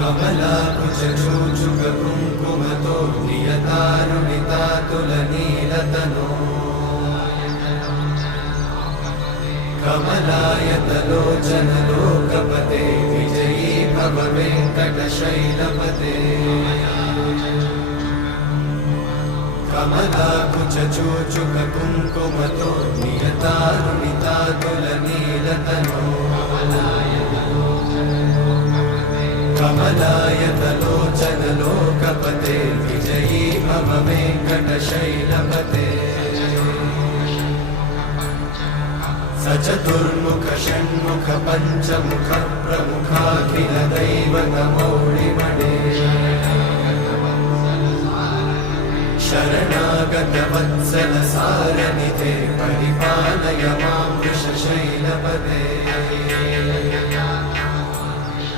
कमलाकुचूचुककुङ्कुमतो नियतारुणितातुलनीलतनो कमलायतलोचनलोकपते विजयी भव वेङ्कटशैलपते कमलाकुचूचुककुङ्कुमतो नियतारुणितातुलनीलतनो कमलायतलोचनलोकपते विजयी भव वेङ्कटशैलपते सचतुर्मुख षण्मुख पञ्चमुख प्रमुखाखिलदैवतमौलिमणे शरणागतवत्सल सार